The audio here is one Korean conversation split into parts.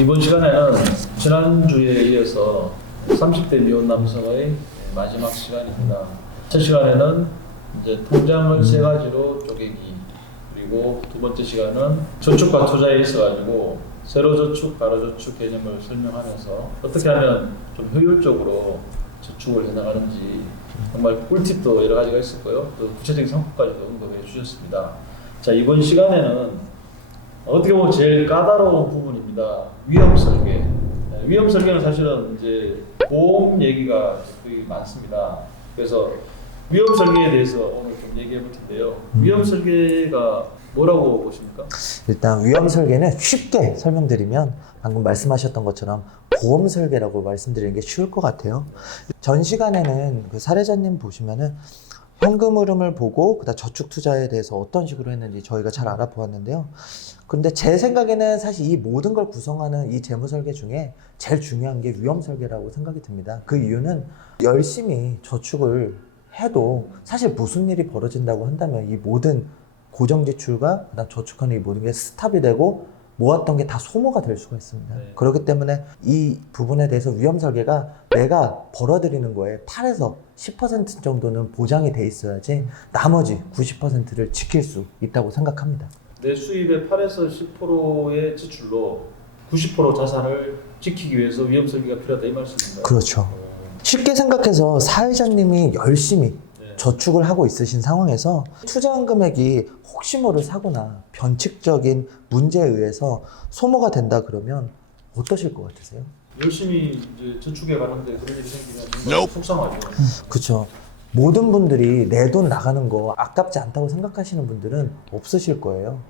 이번 시간에는 지난주에 이어서 30대 미혼 남성의 마지막 시간입니다. 첫 시간에는 이제 통장을 세 가지로 쪼개기, 그리고 두 번째 시간은 저축과 투자에 있어가지고 세로 저축, 가로 저축 개념을 설명하면서 어떻게 하면 좀 효율적으로 저축을 해나가는지 정말 꿀팁도 여러 가지가 있었고요. 또 구체적인 상품까지도 언급해 주셨습니다. 자, 이번 시간에는 어떻게 보면 제일 까다로운 부분입니다. 위험 설계. 위험 설계는 사실은 이제 보험 얘기가 거의 많습니다. 그래서 위험 설계에 대해서 오늘 좀 얘기해 볼 텐데요. 위험 설계가 뭐라고 보십니까? 일단 위험 설계는 쉽게 설명드리면 방금 말씀하셨던 것처럼 보험 설계라고 말씀드리는 게 쉬울 것 같아요. 전 시간에는 그 사례자님 보시면은 현금 흐름을 보고 그다음 저축 투자에 대해서 어떤 식으로 했는지 저희가 잘 알아보았는데요. 근데 제 생각에는 사실 이 모든 걸 구성하는 이 재무 설계 중에 제일 중요한 게 위험 설계라고 생각이 듭니다. 그 이유는 열심히 저축을 해도 사실 무슨 일이 벌어진다고 한다면 이 모든 고정 지출과 그다음 저축하는 이 모든 게 스탑이 되고 모았던 게 다 소모가 될 수가 있습니다. 네. 그렇기 때문에 이 부분에 대해서 위험 설계가 내가 벌어들이는 거에 8에서 10% 정도는 보장이 돼 있어야지 나머지 90%를 지킬 수 있다고 생각합니다. 내 수입의 8에서 10%의 지출로 90% 자산을 지키기 위해서 위험 설계가 필요하다 이 말씀인가요? 그렇죠. 쉽게 생각해서 사회자님이 열심히 네. 저축을 하고 있으신 상황에서 투자한 금액이 혹시 모를 사고나 변칙적인 문제에 의해서 소모가 된다 그러면 어떠실 것 같으세요? 열심히 이제 저축에 가는데 그런 일이 생기면 정말 속상하죠. 그렇죠. 모든 분들이 내 돈 나가는 거 아깝지 않다고 생각하시는 분들은 없으실 거예요.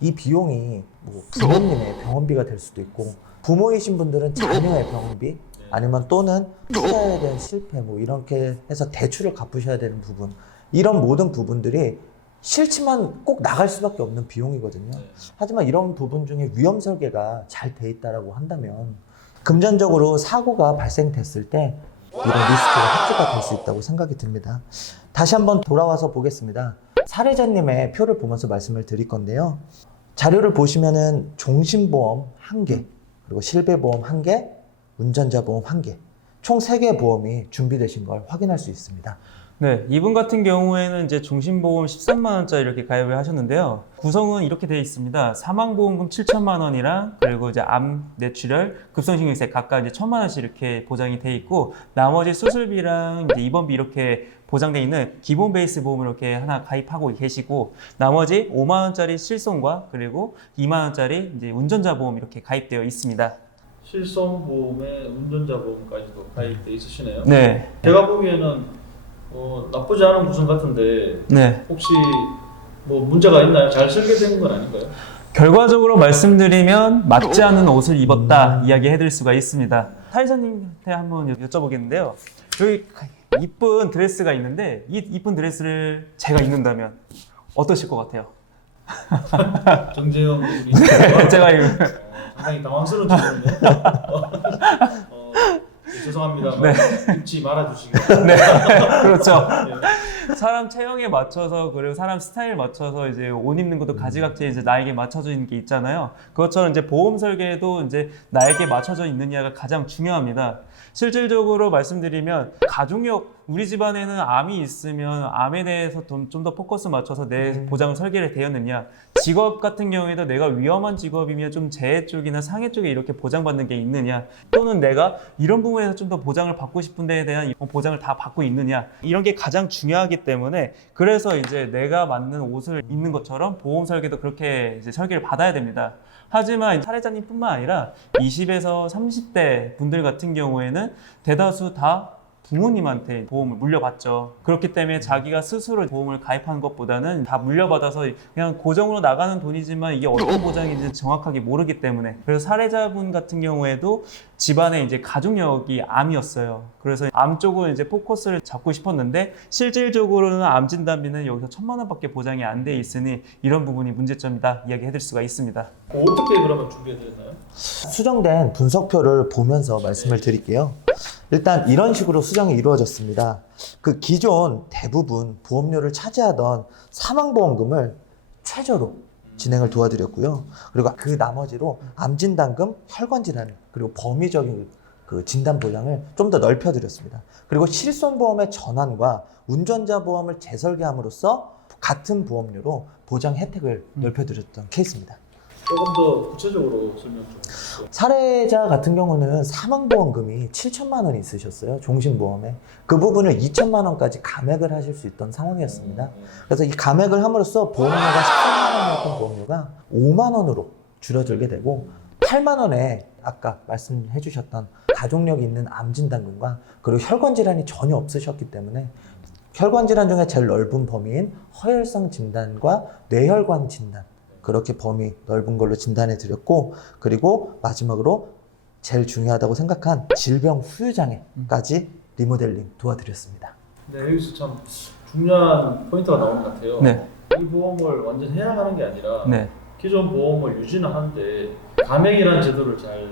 이 비용이 뭐 부모님의 병원비가 될 수도 있고 부모이신 분들은 자녀의 병원비 아니면 또는 투자에 대한 실패 뭐 이렇게 해서 대출을 갚으셔야 되는 부분, 이런 모든 부분들이 싫지만 꼭 나갈 수밖에 없는 비용이거든요. 하지만 이런 부분 중에 위험 설계가 잘 돼 있다라고 한다면 금전적으로 사고가 발생됐을 때 이런 리스크가 해소가 될 수 있다고 생각이 듭니다. 다시 한번 돌아와서 보겠습니다. 사례자님의 표를 보면서 말씀을 드릴 건데요. 자료를 보시면은 종신보험 1개, 그리고 실배보험 1개, 운전자 보험 1개, 총 3개의 보험이 준비되신 걸 확인할 수 있습니다. 네, 이분 같은 경우에는 이제 종신보험 13만 원짜리 이렇게 가입을 하셨는데요. 구성은 이렇게 되어 있습니다. 사망보험금 7천만 원이랑 그리고 이제 암, 뇌출혈, 급성신경세 각각 이제 1,000만 원씩 이렇게 보장이 되어 있고 나머지 수술비랑 이제 입원비 이렇게 보장되어 있는 기본 베이스 보험을 이렇게 하나 가입하고 계시고 나머지 5만 원짜리 실손과 그리고 2만 원짜리 이제 운전자 보험 이렇게 가입되어 있습니다. 실손보험에 운전자 보험까지도 가입돼 있으시네요. 네. 제가 보기에는 나쁘지 않은 구성 같은데 네. 혹시 뭐 문제가 있나요? 잘 설계된 건 아닌가요? 결과적으로 말씀드리면 맞지 않는 옷을 입었다 이야기해드릴 수가 있습니다. 사회자님한테 한번 여쭤보겠는데요. 여기 이쁜 드레스가 있는데 이 이쁜 드레스를 제가 입는다면 어떠실 것 같아요? 정재영 우리 네, 제가 상당히 당황스러운 질문이네요. 죄송합니다. 네. 잊지 말아주시기 네, 그렇죠. 네. 사람 체형에 맞춰서 그리고 사람 스타일 맞춰서 이제 옷 입는 것도 가지각지 이제 나에게 맞춰져 있는 게 있잖아요. 그것처럼 이제 보험 설계도 이제 나에게 맞춰져 있느냐가 가장 중요합니다. 실질적으로 말씀드리면 가족력, 우리 집안에는 암이 있으면 암에 대해서 좀 더 포커스 맞춰서 내 보장 설계를 되었느냐, 직업 같은 경우에도 내가 위험한 직업이면 좀 재해 쪽이나 상해 쪽에 이렇게 보장받는 게 있느냐, 또는 내가 이런 부분에서 좀 더 보장을 받고 싶은 데에 대한 보장을 다 받고 있느냐, 이런 게 가장 중요하기 때문에 그래서 이제 내가 맞는 옷을 입는 것처럼 보험 설계도 그렇게 이제 설계를 받아야 됩니다. 하지만 사례자님뿐만 아니라 20에서 30대 분들 같은 경우에는 대다수 다 부모님한테 보험을 물려받죠. 그렇기 때문에 자기가 스스로 보험을 가입하는 것보다는 다 물려받아서 그냥 고정으로 나가는 돈이지만 이게 어떤 보장인지 정확하게 모르기 때문에, 그래서 사례자분 같은 경우에도 집안에 이제 가족력이 암이었어요. 그래서 암 쪽을 이제 포커스를 잡고 싶었는데 실질적으로는 암 진단비는 여기서 1,000만 원밖에 보장이 안 돼 있으니 이런 부분이 문제점이다 이야기해드릴 수가 있습니다. 어떻게 그러면 준비해드렸나요? 수정된 분석표를 보면서 말씀을 드릴게요. 일단 이런 식으로 수정이 이루어졌습니다. 그 기존 대부분 보험료를 차지하던 사망보험금을 최저로 진행을 도와드렸고요. 그리고 그 나머지로 암진단금, 혈관질환, 그리고 범위적인 그 진단 보장을 좀 더 넓혀드렸습니다. 그리고 실손보험의 전환과 운전자 보험을 재설계함으로써 같은 보험료로 보장 혜택을 넓혀드렸던 케이스입니다. 조금 더 구체적으로 설명 좀 해주세요. 사례자 같은 경우는 사망보험금이 7천만 원이 있으셨어요. 종신보험에. 그 부분을 2천만 원까지 감액을 하실 수 있던 상황이었습니다. 그래서 이 감액을 함으로써 보험료가 13만 원이었던 보험료가 5만 원으로 줄어들게 되고 8만 원에 아까 말씀해 주셨던 가족력이 있는 암진단금과 그리고 혈관질환이 전혀 없으셨기 때문에 혈관질환 중에 제일 넓은 범위인 허혈성 진단과 뇌혈관 진단 그렇게 범위 넓은 걸로 진단해 드렸고 그리고 마지막으로 제일 중요하다고 생각한 질병 후유장애까지 리모델링 도와드렸습니다. 네, 여기서 참 중요한 포인트가 나오는 것 같아요. 네. 이 보험을 완전 해약하는 게 아니라 네. 기존 보험을 유지는 하는데 감액이라는 제도를 잘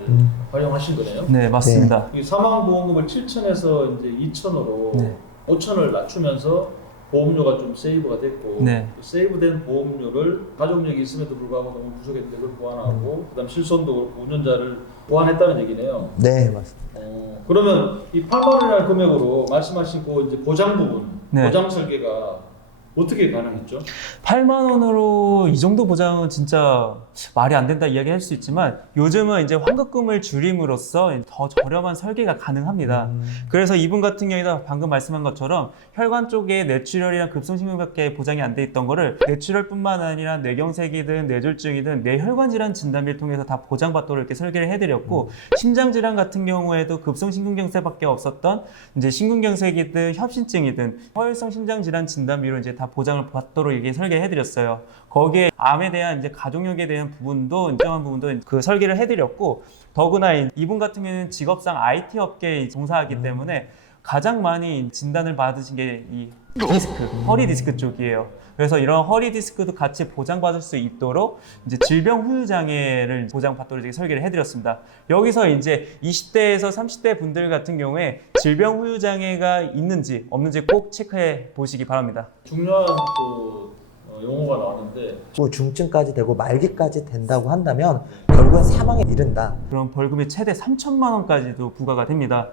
활용하신 거네요. 네, 맞습니다. 이 사망보험금을 7천에서 이제 2천으로 네. 5천을 낮추면서 보험료가 좀 세이브가 됐고 네. 그 세이브된 보험료를 가족력이 있음에도 불구하고 너무 부족했는데 그걸 보완하고 그다음 실손도 그렇고 운전자를 보완했다는 얘기네요. 네, 맞습니다. 그러면 이 8만 원이라는 금액으로 말씀하신 그 이제 보장 부분, 네. 보장 설계가 어떻게 가능했죠? 8만 원으로 이 정도 보장은 진짜 말이 안 된다 이야기할 수 있지만 요즘은 이제 환급금을 줄임으로써 더 저렴한 설계가 가능합니다. 그래서 이분 같은 경우에는 방금 말씀한 것처럼 혈관 쪽에 뇌출혈이랑 급성심근밖에 보장이 안 돼 있던 거를 뇌출혈뿐만 아니라 뇌경색이든 뇌졸중이든 뇌혈관 질환 진단비를 통해서 다 보장받도록 이렇게 설계를 해드렸고 심장 질환 같은 경우에도 급성심근경색밖에 없었던 이제 심근경색이든 협심증이든 허혈성 심장 질환 진단비로 이제 다 보장을 받도록 이게 설계해드렸어요. 거기에 암에 대한 이제 가족력에 대한 부분도 일정한 부분도 그 설계를 해드렸고 더구나 이분 같은 경우는 직업상 IT 업계에 종사하기 때문에 가장 많이 진단을 받으신 게 이 디스크, 허리 디스크 쪽이에요. 그래서 이런 허리 디스크도 같이 보장받을 수 있도록 이제 질병 후유 장애를 보장받도록 이렇게 설계를 해드렸습니다. 여기서 이제 20대에서 30대 분들 같은 경우에 질병 후유 장애가 있는지 없는지 꼭 체크해 보시기 바랍니다. 중요한 또 용어가 나왔는데 또 중증까지 되고 말기까지 된다고 한다면 결국은 사망에 이른다. 그럼 벌금이 최대 3천만 원까지도 부과가 됩니다.